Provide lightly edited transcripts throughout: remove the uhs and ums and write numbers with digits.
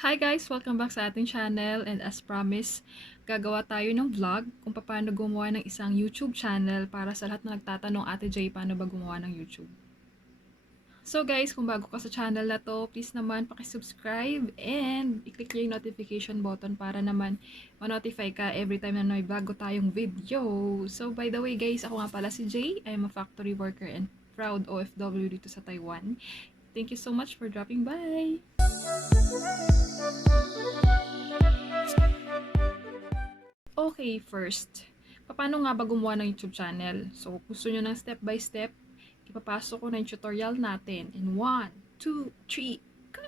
Hi guys! Welcome back sa ating channel, and as promised, gagawa tayo ng vlog kung paano gumawa ng isang YouTube channel para sa lahat na nagtatanong, Ate Jay, paano ba gumawa ng YouTube? So guys, kung bago ka sa channel na to, please naman pakisubscribe and i-click yung notification button para naman ma-notify ka every time na may bago tayong video. So by the way guys, ako nga pala si Jay. I'm a factory worker and proud OFW dito sa Taiwan. Thank you so much for dropping by! Okay, first, paano nga ba gumawa ng YouTube channel? So, gusto nyo ng step by step, ipapasok ko na yung tutorial natin in 1, 2, 3, go!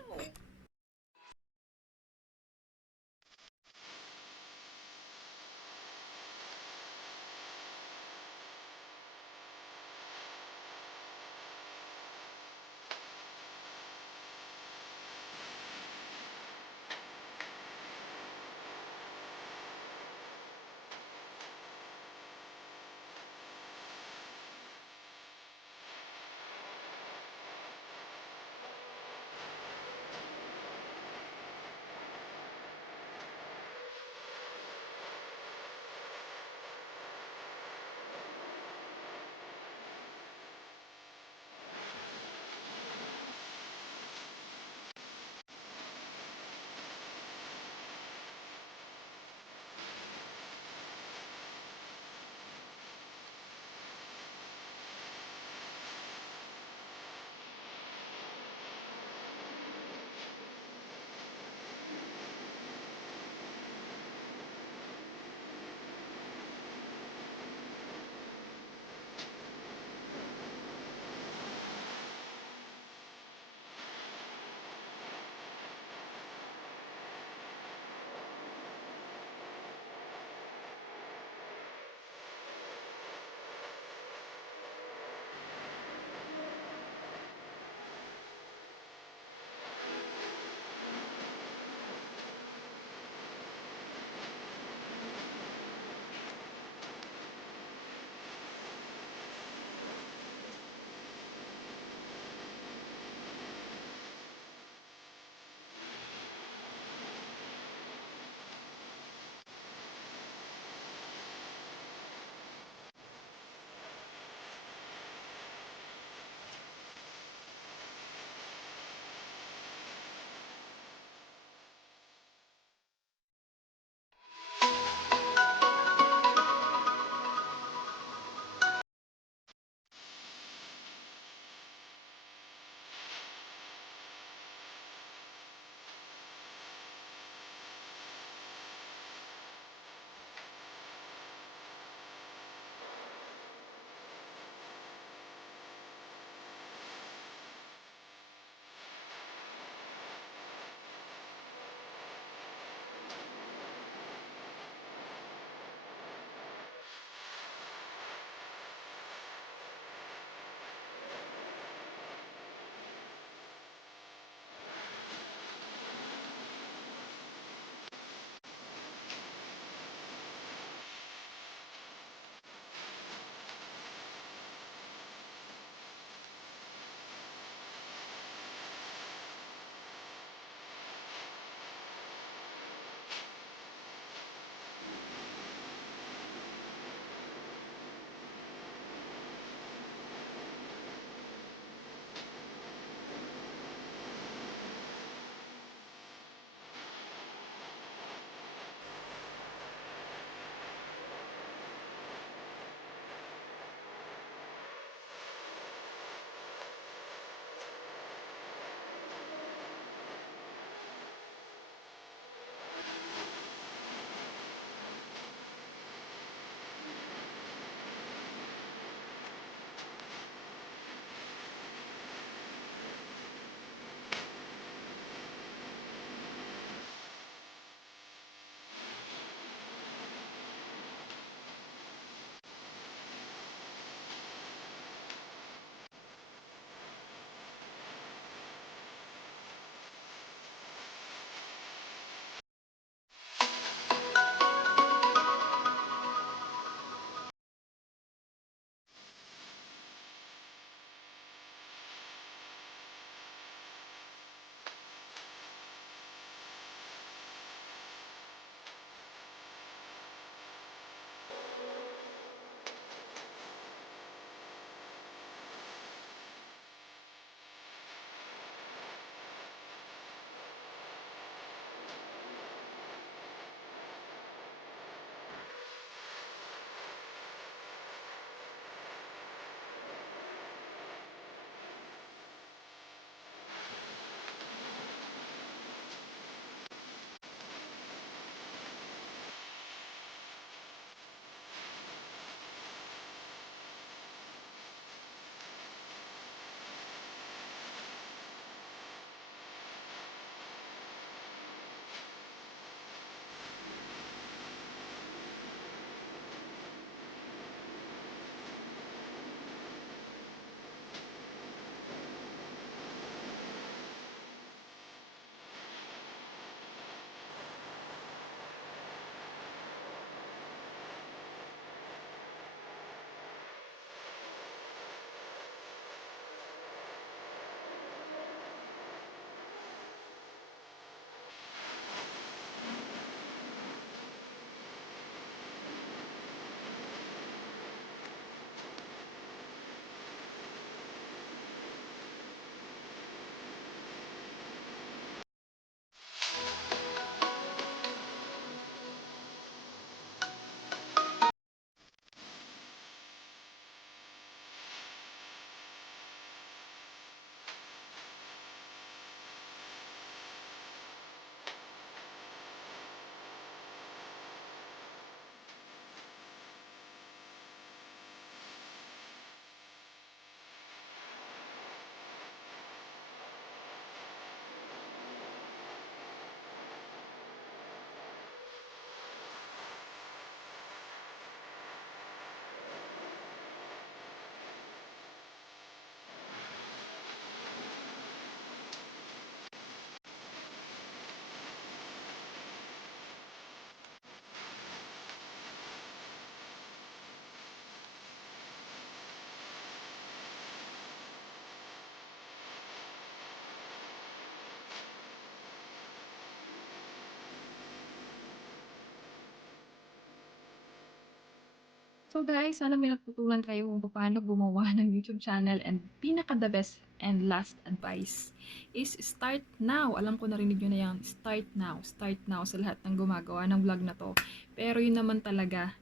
So guys, sana may natutunan kayo kung paano gumawa ng YouTube channel, and pinaka-the best and last advice is start now. Alam ko narinig nyo na yan. Start now. Start now sa lahat ng gumagawa ng vlog na to. Pero yun naman talaga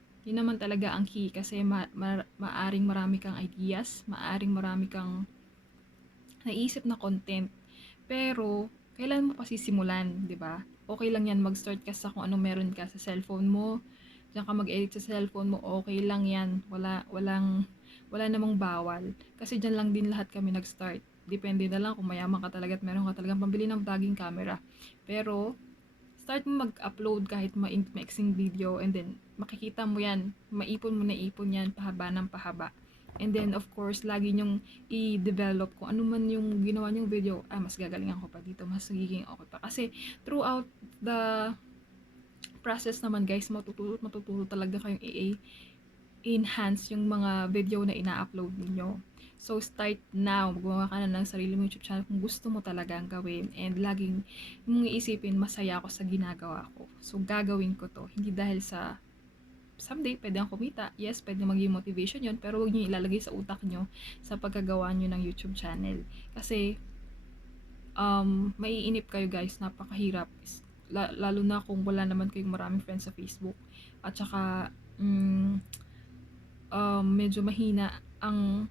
ang key, kasi maaring marami kang ideas, maaring marami kang naisip na content. Pero kailan mo kasi simulan, 'di ba? Okay lang 'yan mag-start ka sa kung anong meron ka sa cellphone mo. Diyan ka mag-edit sa cellphone mo, okay lang 'yan. Wala namang bawal. Kasi diyan lang din lahat kami nag-start. Depende na lang kung mayaman ka talaga at meron ka talagang pambili ng vlogging camera. Pero start mo mag-upload kahit maiksing video, and then makikita mo 'yan. Maipon mo na ipon 'yan pahaba ng pahaba. And then, of course, lagi nyong i-develop kung ano man yung ginawa nyong video. Mas gagalingan ko pa dito. Mas nagiging okay pa. Kasi, throughout the process naman, guys, matututo talaga kayong i-enhance yung mga video na ina-upload ninyo. So, start now. Gumawa ka na ng sarili mong YouTube channel kung gusto mo talagang gawin. And laging mong iisipin, masaya ako sa ginagawa ko. So, gagawin ko to. Hindi dahil sa someday, pwede ang kumita. Yes, pwede maging motivation yon, pero huwag nyo ilalagay sa utak nyo sa pagkagawa nyo ng YouTube channel. Kasi, maiinip kayo guys, napakahirap. Lalo na kung wala naman kayong maraming friends sa Facebook. At saka, medyo mahina ang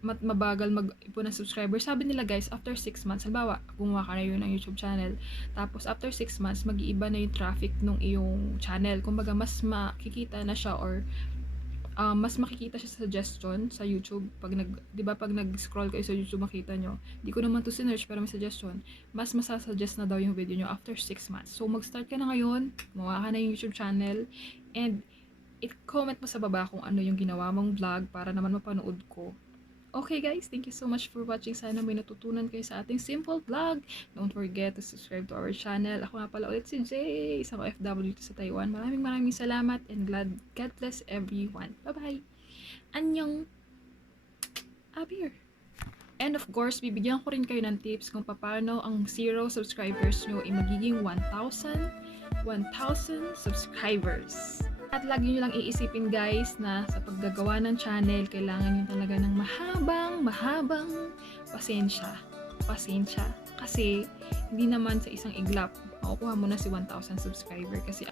mabagal mag-ipon ng subscribers. Sabi nila guys, after 6 months, halimbawa, gumawa ka na yun ng YouTube channel, tapos after 6 months, mag-iiba na yung traffic ng iyong channel. Kumbaga, mas makikita na siya, or mas makikita siya sa suggestion sa YouTube. Pag pag nag-scroll kayo sa YouTube, makita nyo. Di ko naman to sinearch, pero may suggestion. Mas masasuggest na daw yung video nyo after 6 months. So, mag-start ka na ngayon, gumawa ka na yung YouTube channel, and i-comment mo sa baba kung ano yung ginawa mong vlog para naman mapanood ko. Okay guys, thank you so much for watching. Sana may natutunan kayo sa ating simple vlog. Don't forget to subscribe to our channel. Ako nga pala ulit si Jay, isang OFW dito sa Taiwan. Maraming salamat, and God bless everyone. Bye-bye! Annyeong! Abir! And of course, bibigyan ko rin kayo ng tips kung paano ang 0 subscribers nyo ay magiging 1,000 subscribers. At lagi nyo lang iisipin guys na sa paggagawa ng channel, kailangan nyo talaga ng mahabang pasensya. Kasi hindi naman sa isang iglap makukuha mo na si 1,000 subscriber, kasi